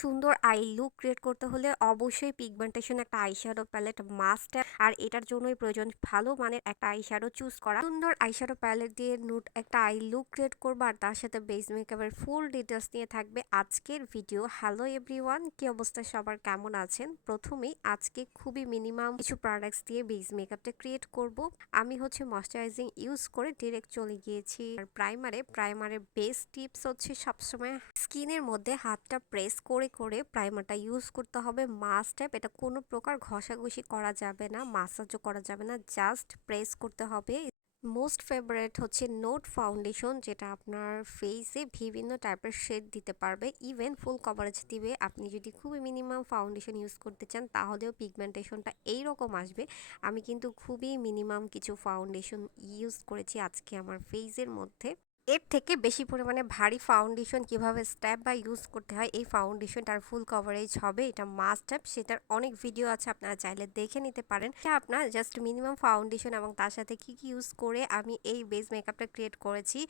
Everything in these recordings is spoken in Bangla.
সুন্দর আই লুক ক্রিয়েট করতে হলে অবশ্যই পিগমেন্টেশন একটা আইশ্যাডো প্যালেট মাস্ট। আর এটার জন্যই প্রয়োজন ভালো মানের একটা আইশ্যাডো চুজ করা। সুন্দর আইশ্যাডো প্যালেট দিয়ে নুট একটা আই লুক ক্রিয়েট করবো, আর তার সাথে বেস মেকআপের ফুল ডিটেলস নিয়ে থাকবে আজকের ভিডিও। হ্যালো এভরিওয়ান, কি অবস্থা সবার, কেমন আছেন? প্রথমেই আজকে খুবই মিনিমাম কিছু প্রোডাক্টস দিয়ে বেস মেকআপটা ক্রিয়েট করব। আমি হচ্ছে ময়শ্চারাইজিং ইউজ করে ডিরেক্ট চলে গিয়েছি আর প্রাইমারের বেস টিপস হচ্ছে সবসময় স্কিনের মধ্যে হাতটা প্রেস করে করে প্রাইমারটা ইউজ করতে হবে মাস্ট হ্যাভ। এটা কোনো প্রকার ঘষাঘষি করা যাবে না, মাসাজও করা যাবে না, জাস্ট প্রেস করতে হবে। মোস্ট ফেভারিট হচ্ছে নোট ফাউন্ডেশন, যেটা আপনার ফেসে বিভিন্ন টাইপের শেড দিতে পারবে, ইভেন ফুল কভারেজ দিবে। আপনি যদি খুবই মিনিমাম ফাউন্ডেশন ইউজ করতে চান তাহলেও পিগমেন্টেশনটা এইরকম আসবে। আমি কিন্তু খুবই মিনিমাম কিছু ফাউন্ডেশন ইউজ করেছি আজকে আমার ফেসের মধ্যে। এর থেকে বেশি পরিমাণে ভারী ফাউন্ডেশন কিভাবে স্টেপ বাই ইউজ করতে হয়, এই ফাউন্ডেশনটার ফুল কভারেজ হবে, এটা মাস্ট হ্যাভ। সেটার অনেক ভিডিও আছে, আপনারা চাইলে দেখে নিতে পারেন। আপনার জাস্ট মিনিমাম ফাউন্ডেশন এবং তার সাথে কি কি ইউজ করে আমি এই বেস মেকআপটা ক্রিয়েট করেছি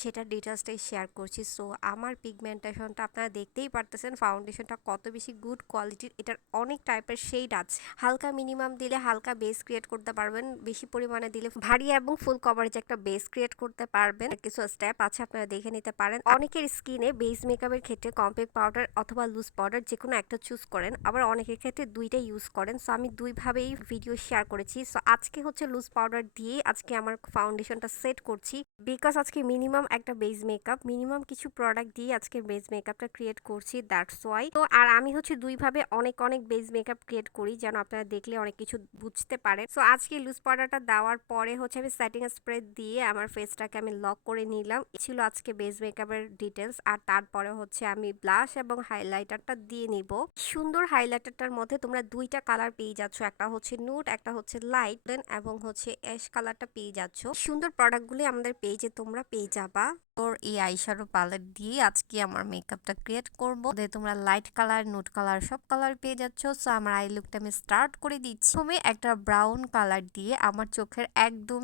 সেটার ডিটেলসটাই শেয়ার করছি। সো আমার পিগমেন্টেশনটা আপনারা দেখতেই পারতেছেন, ফাউন্ডেশনটা কত বেশি গুড কোয়ালিটির। এটার অনেক টাইপের শেড আছে, হালকা মিনিমাম দিলে হালকা বেস ক্রিয়েট করতে পারবেন, বেশি পরিমাণে দিলে ভারী এবং ফুল কভারেজ একটা বেস ক্রিয়েট করতে পারবেন। কিছু স্টেপ আছে, আপনারা দেখে নিতে পারেন। অনেকের স্কিনে বেস মেকআপের ক্ষেত্রে কম্প্যাক্ট পাউডার অথবা লুজ পাউডার যে কোনো একটা চুজ করেন, আবার অনেকের ক্ষেত্রে দুইটাই ইউজ করেন। সো আমি দুইভাবেই ভিডিও শেয়ার করেছি। সো আজকে হচ্ছে লুজ পাউডার দিয়ে আজকে আমার ফাউন্ডেশনটা সেট করছি, বিকজ আজকে মিনিমাম একটা বেস মেকআপ, মিনিমাম কিছু প্রোডাক্ট দিয়ে আজকে বেস মেকআপটা ক্রিয়েট করছি, দ্যাটস ওয়াই। তো আর আমি হচ্ছে দুইভাবে অনেক অনেক বেস মেকআপ ক্রিয়েট করি, যেন আপনারা দেখলে অনেক কিছু বুঝতে পারেন। সো আজকে লুজ পাউডারটা দেওয়ার পরে হচ্ছে আমি সেটিং স্প্রে দিয়ে আমার ফেসটাকে আমি লক করে নিলাম। ছিল আজকে বেস মেকআপের ডিটেলস। আর তারপরে হচ্ছে আমি ব্লাশ এবং হাইলাইটারটা দিয়ে নিব। সুন্দর হাইলাইটারটার মধ্যে তোমরা দুইটা কালার পেয়ে যাচ্ছ, একটা হচ্ছে নুড, একটা হচ্ছে লাইট এবং হচ্ছে অ্যাশ কালারটা পেয়ে যাচ্ছ। সুন্দর প্রোডাক্টগুলি আমাদের পেজে তোমরা পেয়ে যাবা। তোর এই আইশ্যাডো প্যালেট দিয়ে আজকে আমার মেকআপটা ক্রিয়েট করব। তোমরা লাইট কালার, নুড কালার সব কালার পেয়ে যাচ্ছ। সো আমার আই লুকটা আমি স্টার্ট করে দিচ্ছি। প্রথমে একটা ব্রাউন কালার দিয়ে আমার চোখের একদম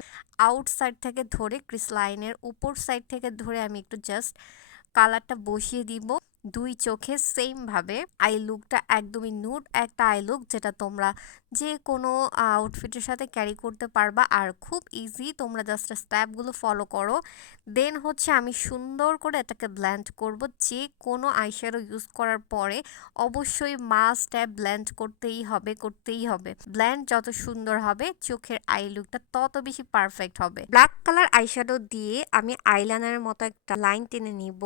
আউটসাইড থেকে ধরে ক্রিস লাইনের উপর সাইড থেকে ধরে আমি একটু জাস্ট কালারটা বসিয়ে দিব দুই চোখে সেম ভাবে। আই লুকটা একদমই নুড একটা আই লুক, যেটা তোমরা যে কোনো আউটফিটের সাথে ক্যারি করতে পারবা, আর খুব ইজি। তোমরা জাস্ট স্টেপগুলো ফলো করো। দেন হচ্ছে আমি সুন্দর করে এটাকে ব্লেন্ড করব। যে কোনো আইশ্যাডো ইউজ করার পরে অবশ্যই মাস্ট ট্যাব ব্লেন্ড করতেই হবে। ব্লেন্ড যত সুন্দর হবে চোখের আই লুকটা তত বেশি পারফেক্ট হবে। ব্ল্যাক কালার আইশ্যাডো দিয়ে আমি আইলাইনারের মতো একটা লাইন টেনে নিব।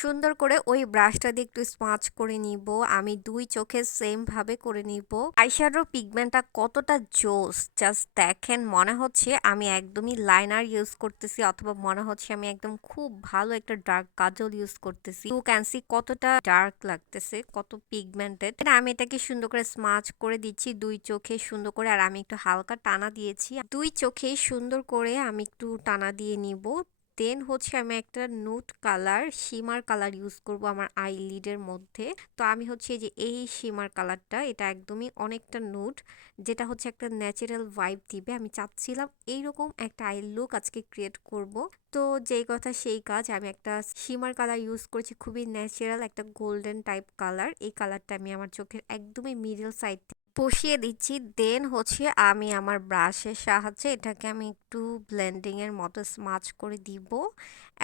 সুন্দর করে ওই ব্রাশটা দিয়ে একটু স্মাচ করে নিব। আমি দুই চোখে সেম ভাবে করে নিব। আইশ্যাডোর পিগমেন্টটা কতটা জোস জাস্ট দেখেন, মনে হচ্ছে আমি একদমই লাইনার ইউজ করতেছি, অথবা মনে হচ্ছে আমি একদম খুব ভালো একটা ডার্ক কাজল ইউজ করতেছি। ইউ ক্যান সি কতটা ডার্ক লাগতেছে, কত পিগমেন্টেড। আমি এটাকে সুন্দর করে স্মাচ করে দিচ্ছি দুই চোখে সুন্দর করে, আর আমি একটু হালকা টানা দিয়েছি দুই চোখে সুন্দর করে, আমি একটু টানা দিয়ে নিব। দেন হচ্ছে আমি একটা nude colour, shimmer colour use করব আমার আইলিডের মধ্যে। তো আমি হচ্ছে যে এই শিমার কালারটা, এটা একদমই অনেকটা নুড, যেটা হচ্ছে একটা ন্যাচারাল ভাইব দিবে। আমি চাচ্ছিলাম এইরকম একটা আই লুক আজকে ক্রিয়েট করব। তো যেই কথা সেই কাজ, আমি একটা শিমার কালার ইউজ করছি, খুবই ন্যাচারাল একটা গোল্ডেন টাইপ কালার। এই কালারটা আমি আমার চোখের একদমই মিডল সাইড বসিয়ে দিচ্ছি। দেন হচ্ছে আমি আমার ব্রাশের সাহায্যে এটাকে আমি একটু ব্লেন্ডিং এর মতো স্মাচ করে দিব,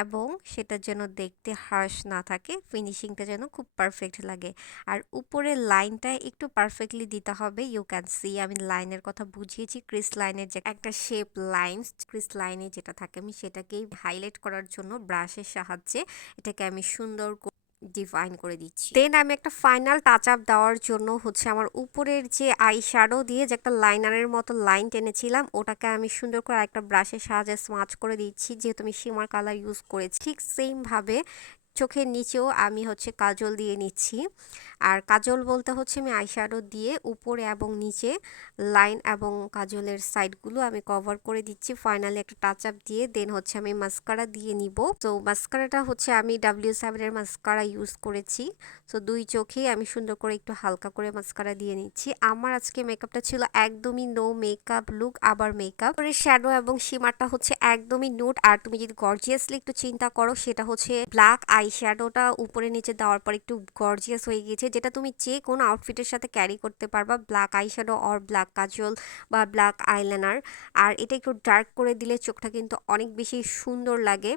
এবং সেটা যেন দেখতে হার্শ না থাকে, ফিনিশিংটা যেন খুব পারফেক্ট লাগে। আর উপরের লাইনটা একটু পারফেক্টলি দিতে হবে। ইউ ক্যান সি আমি লাইনের কথা বুঝিয়েছি, ক্রিস লাইনের যে একটা শেপ লাইন, ক্রিস লাইনে যেটা থাকে, আমি সেটাকেই হাইলাইট করার জন্য ব্রাশের সাহায্যে এটাকে আমি সুন্দর ডিফাইন করে দিচ্ছি। দেন আমি একটা ফাইনাল টাচ আপ দেওয়ার জন্য হচ্ছে আমার উপরের যে আই শ্যাডো দিয়ে যে একটা লাইনারের মতো লাইন টেনেছিলাম, ওটাকে আমি সুন্দর করে একটা ব্রাশের সাহায্যে স্মাচ করে দিচ্ছি, যেহেতু আমি শিমার কালার ইউজ করেছি। ঠিক সেম ভাবে চোখের নিচেও আমি হচ্ছে কাজল দিয়ে নিচ্ছি। আর কাজল বলতে হচ্ছে আমি আইশ্যাডো দিয়ে উপরে এবং নিচে লাইন এবং কাজলের সাইডগুলো আমি কভার করে দিচ্ছি ফাইনালি একটা টাচ আপ দিয়ে। দেন হচ্ছে আমি মাস্কারা দিয়ে নিব। তো মাস্কারাটা হচ্ছে আমি W7 এর মাস্কারা ইউজ করেছি। সো দুই চোখেই আমি সুন্দর করে একটু হালকা করে মাস্কারা দিয়ে নিচ্ছি। আমার আজকে মেকআপটা ছিল একদমই নো মেকআপ লুক, আবার মেকআপ শ্যাডো এবং শিমারটা হচ্ছে একদমই নুড। আর তুমি যদি গর্জিয়াসলি একটু চিন্তা করো, সেটা হচ্ছে ব্ল্যাক আই আইশ্যাডোটা উপরে নিচে দেওয়ার পর একটু গর্জিয়াস হয়ে গিয়েছে, যেটা তুমি যে কোনো আউটফিটের সাথে ক্যারি করতে পারবা। ব্ল্যাক আইশ্যাডো অর ব্ল্যাক কাজল বা ব্ল্যাক আইলাইনার। আর এটা একটু ডার্ক করে দিলে চোখটা কিন্তু অনেক বেশি সুন্দর লাগে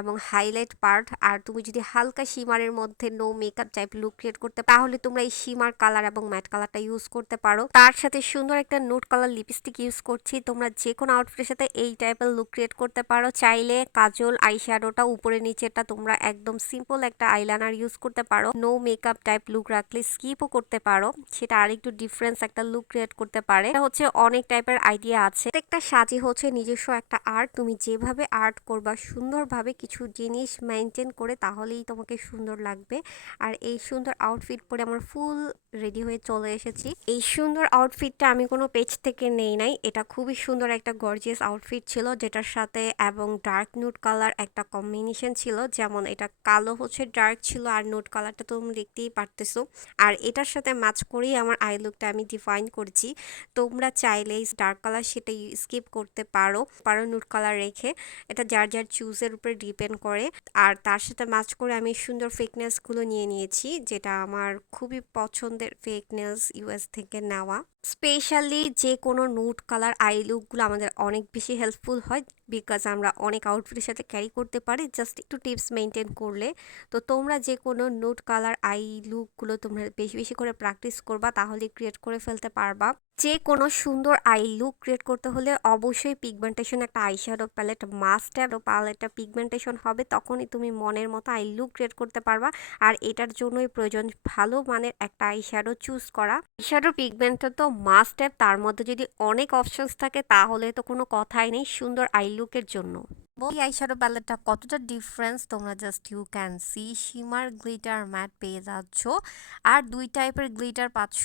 এবং হাইলাইট পার্ট। আর তুমি যদি হালকা শিমারের মধ্যে no makeup type look create করতে তাহলে তোমরা এই শিমার কালার এবং ম্যাট কালারটা ইউজ করতে পারো। তার সাথে সুন্দর একটা নুড কালার লিপস্টিক ইউজ করছি। তোমরা যে কোনো আউটফিটের সাথে এই টাইপের লুক ক্রিয়েট করতে পারো। চাইলে কাজল আইশ্যাডোটা উপরে নিচেটা তোমরা একদম সিম্পল একটা আইলাইনার ইউজ করতে পারো। নো মেকআপ টাইপ লুক রাখলে স্কিপও করতে পারো, সেটা আরেকটু ডিফারেন্স একটা লুক ক্রিয়েট করতে পারে। এটা হচ্ছে অনেক টাইপের আইডিয়া আছে। প্রত্যেকটা সাজি হচ্ছে নিজস্ব একটা আর্ট। তুমি যেভাবে আর্ট করবা সুন্দরভাবে কিছু জিনিস মেনটেন করে তাহলেই তোমাকে সুন্দর লাগবে। আর এই সুন্দর আউটফিট পরে আমার ফুল রেডি হয়ে চলে এসেছি। এই সুন্দর আউটফিটটা আমি কোনো পেজ থেকে নেই নাই, এটা খুবই সুন্দর একটা গর্জিয়াস আউটফিট ছিল, যেটার সাথে এবং ডার্ক নুড কালার একটা কম্বিনেশন ছিল। যেমন এটা কালো হচ্ছে ডার্ক ছিল আর নুড কালারটা তুমি দেখতেই পারতেছো। আর এটার সাথে ম্যাচ করেই আমার আই লুকটা আমি ডিফাইন করছি। তোমরা চাইলে ডার্ক কালার সেটা স্কিপ করতে পারো নুড কালার রেখে। এটা যার যার চুজের উপরে ডিপেন্ড করে। আর তার সাথে ম্যাচ করে আমি সুন্দর ফেকনেসগুলো নিয়ে নিয়েছি, যেটা আমার খুবই পছন্দের ফেকনেস ইউএস থেকে নেওয়া। স্পেশালি যে কোনো নুড কালার আই লুকগুলো আমাদের অনেক বেশি হেল্পফুল হয়, বিকজ আমরা অনেক আউটফিটের সাথে ক্যারি করতে পারি জাস্ট একটু টিপস মেনটেন করলে। তো তোমরা যে কোনো নুড কালার আই লুকগুলো তোমরা বেশি বেশি করে প্র্যাকটিস করবা, তাহলে ক্রিয়েট করে ফেলতে পারবা। যে কোনো সুন্দর আই লুক ক্রিয়েট করতে হলে অবশ্যই পিগমেন্টেশন একটা আইশ্যাডো প্যালেট মাস্ট হ্যাভ। প্যালেটটা পিগমেন্টেশন হবে, তখনই তুমি মনের মতো আই লুক ক্রিয়েট করতে পারবা। আর এটার জন্যই প্রয়োজন ভালো মানের একটা আইশ্যাডো চুজ করা। আইশ্যাডো পিগমেন্টটা তো মাস্ট হ্যাভ, তার মধ্যে যদি অনেক অপশনস থাকে তাহলে তো কোনো কথাই নেই সুন্দর আই লুকের জন্য। এই আইশ্যাডো প্যালেটটা কতটা ডিফারেন্স তোমরা just you can see. Shimmer glitter matte পেয়ে যাচ্ছ আর দুই টাইপের গ্লিটার পাচ্ছ।